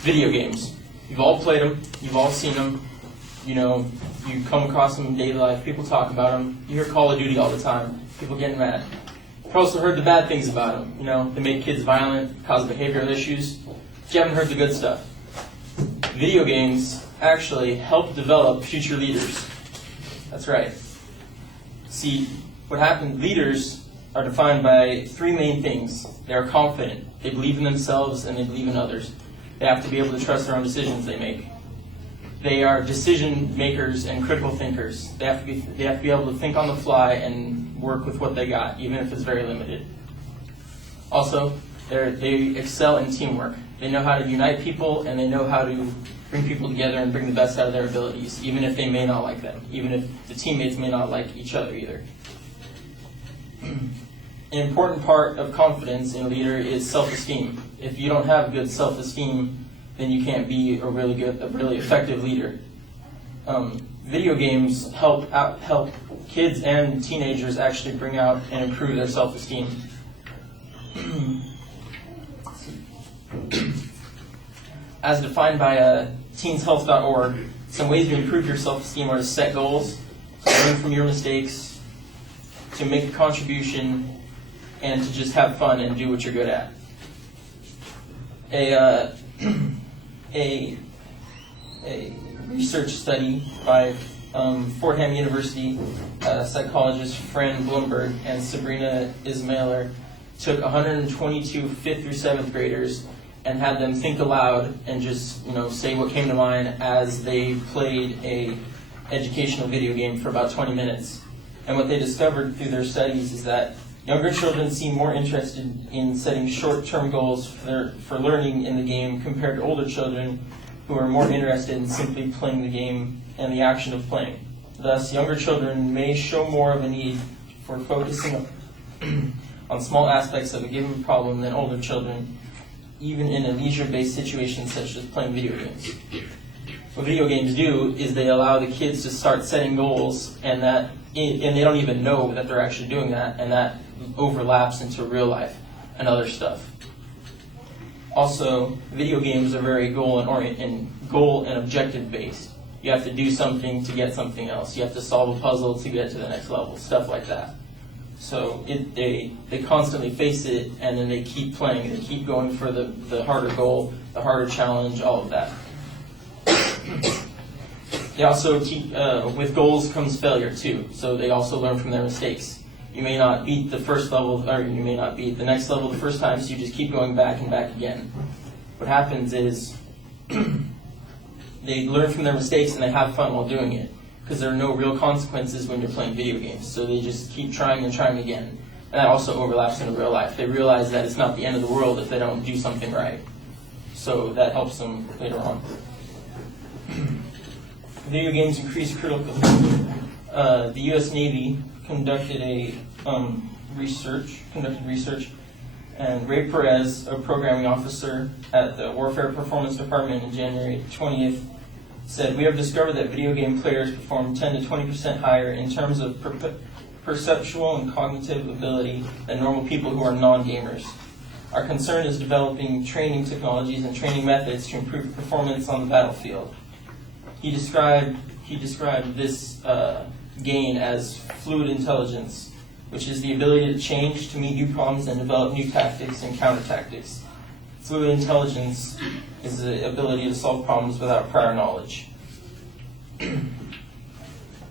Video games. You've all played them. You've all seen them. You know, you come across them in daily life. People talk about them. You hear Call of Duty all the time. People getting mad. You've also heard the bad things about them. You know, they make kids violent, cause behavioral issues. But you haven't heard the good stuff. Video games actually help develop future leaders. That's right. See, what happened, leaders are defined by three main things. They are confident. They believe in themselves and they believe in others. They have to be able to trust their own decisions they make. They are decision makers and critical thinkers. They have to be able to think on the fly and work with what they got, even if it's very limited. Also, they excel in teamwork. They know how to unite people and they know how to bring people together and bring the best out of their abilities, even if they may not like them, even if the teammates may not like each other either. An important part of confidence in a leader is self-esteem. If you don't have good self-esteem, then you can't be a really effective leader. Video games help kids and teenagers actually bring out and improve their self-esteem. As defined by teenshealth.org, some ways to improve your self-esteem are to set goals, to learn from your mistakes, to make a contribution, and to just have fun and do what you're good at. A research study by Fordham University psychologist Fran Blumberg and Sabrina Ismailer took 122 5th through 7th graders and had them think aloud and just say what came to mind as they played a educational video game for about 20 minutes. And what they discovered through their studies is that younger children seem more interested in setting short-term goals for learning in the game compared to older children who are more interested in simply playing the game and the action of playing. Thus, younger children may show more of a need for focusing on small aspects of a given problem than older children, even in a leisure-based situation such as playing video games. What video games do is they allow the kids to start setting goals, and they don't even know that they're actually doing that, and that overlaps into real life and other stuff. Also, video games are very goal and objective based. You have to do something to get something else. You have to solve a puzzle to get to the next level, stuff like that. So they constantly face it, and then they keep playing. They keep going for the harder goal, the harder challenge, all of that. They also with goals comes failure too. So they also learn from their mistakes. You may not beat the first level, or you may not beat the next level the first time, so you just keep going back and back again. What happens is they learn from their mistakes and they have fun while doing it, because there are no real consequences when you're playing video games. So they just keep trying and trying again. And that also overlaps into real life. They realize that it's not the end of the world if they don't do something right. So that helps them later on. Video games increase critical. The U.S. Navy conducted research, and Ray Perez, a programming officer at the Warfare Performance Department in January 20th, said, "We have discovered that video game players perform 10 to 20% higher in terms of perceptual and cognitive ability than normal people who are non-gamers. Our concern is developing training technologies and training methods to improve performance on the battlefield." He described this gain as fluid intelligence, which is the ability to change to meet new problems and develop new tactics and counter-tactics. Fluid intelligence is the ability to solve problems without prior knowledge.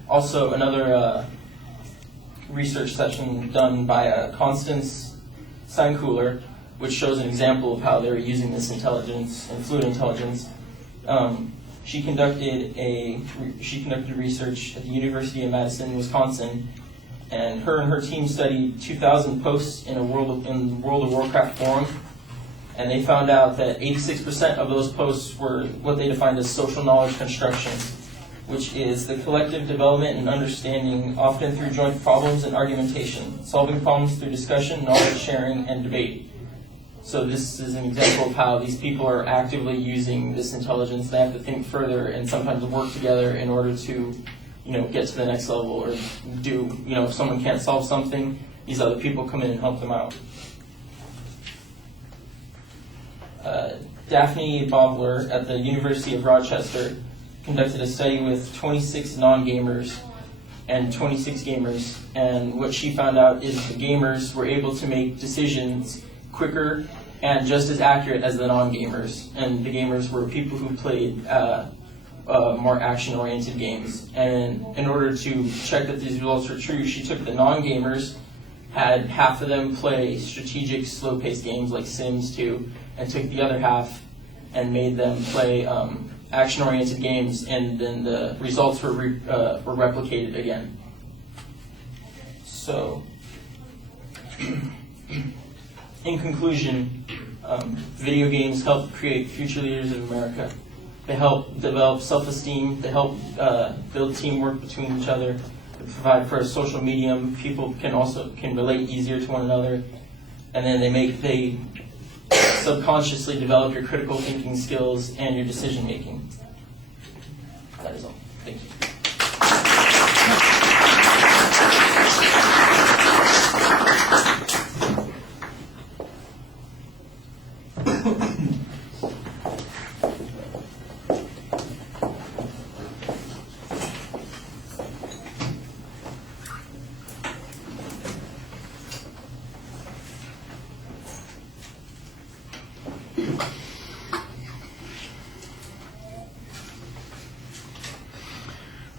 Also, another research session done by Constance Steinkuhler, which shows an example of how they're using this intelligence and fluid intelligence. She conducted research at the University of Madison, Wisconsin, and her team studied 2,000 posts in World of Warcraft forum, and they found out that 86% of those posts were what they defined as social knowledge construction, which is the collective development and understanding, often through joint problems and argumentation, solving problems through discussion, knowledge sharing, and debate. So this is an example of how these people are actively using this intelligence. They have to think further and sometimes work together in order to, get to the next level, or do, if someone can't solve something, these other people come in and help them out. Daphne Bobler at the University of Rochester conducted a study with 26 non-gamers and 26 gamers, and what she found out is the gamers were able to make decisions quicker and just as accurate as the non-gamers. And the gamers were people who played more action-oriented games. And in order to check that these results were true, she took the non-gamers, had half of them play strategic, slow-paced games like Sims 2, and took the other half and made them play action-oriented games, and then the results were replicated again. So, in conclusion, video games help create future leaders of America. They help develop self-esteem. They help build teamwork between each other. They provide for a social medium. People can relate easier to one another, and then they subconsciously develop your critical thinking skills and your decision making. That is all. Thank you.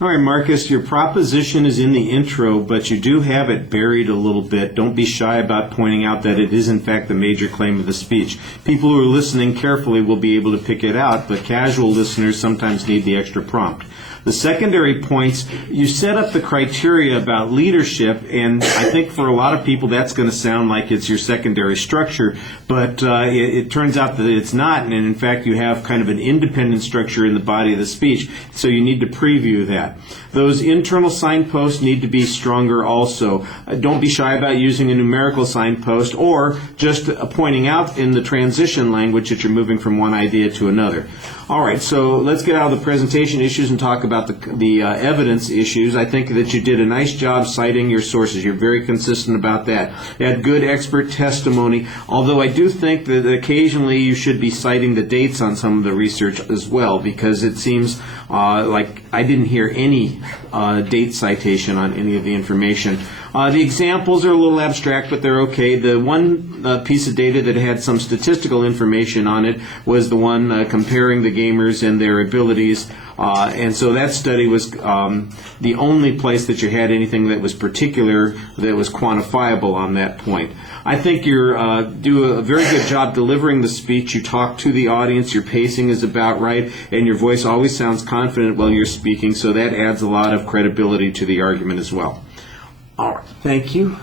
All right, Marcus, your proposition is in the intro, but you do have it buried a little bit. Don't be shy about pointing out that it is, in fact, the major claim of the speech. People who are listening carefully will be able to pick it out, but casual listeners sometimes need the extra prompt. The secondary points, you set up the criteria about leadership, and I think for a lot of people that's going to sound like it's your secondary structure, but it turns out that it's not, and in fact you have kind of an independent structure in the body of the speech, so you need to preview that. Those internal signposts need to be stronger also. Don't be shy about using a numerical signpost or just pointing out in the transition language that you're moving from one idea to another. All right, so let's get out of the presentation issues and talk about the evidence issues. I think that you did a nice job citing your sources. You're very consistent about that. You had good expert testimony, although I do think that occasionally you should be citing the dates on some of the research as well, because it seems like I didn't hear any date citation on any of the information. The examples are a little abstract, but they're okay. The one piece of data that had some statistical information on it was the one comparing the gamers and their abilities. And so that study was the only place that you had anything that was particular, that was quantifiable on that point. I think you do a very good job delivering the speech. You talk to the audience, your pacing is about right, and your voice always sounds confident while you're speaking, so that adds a lot of credibility to the argument as well. All right, thank you.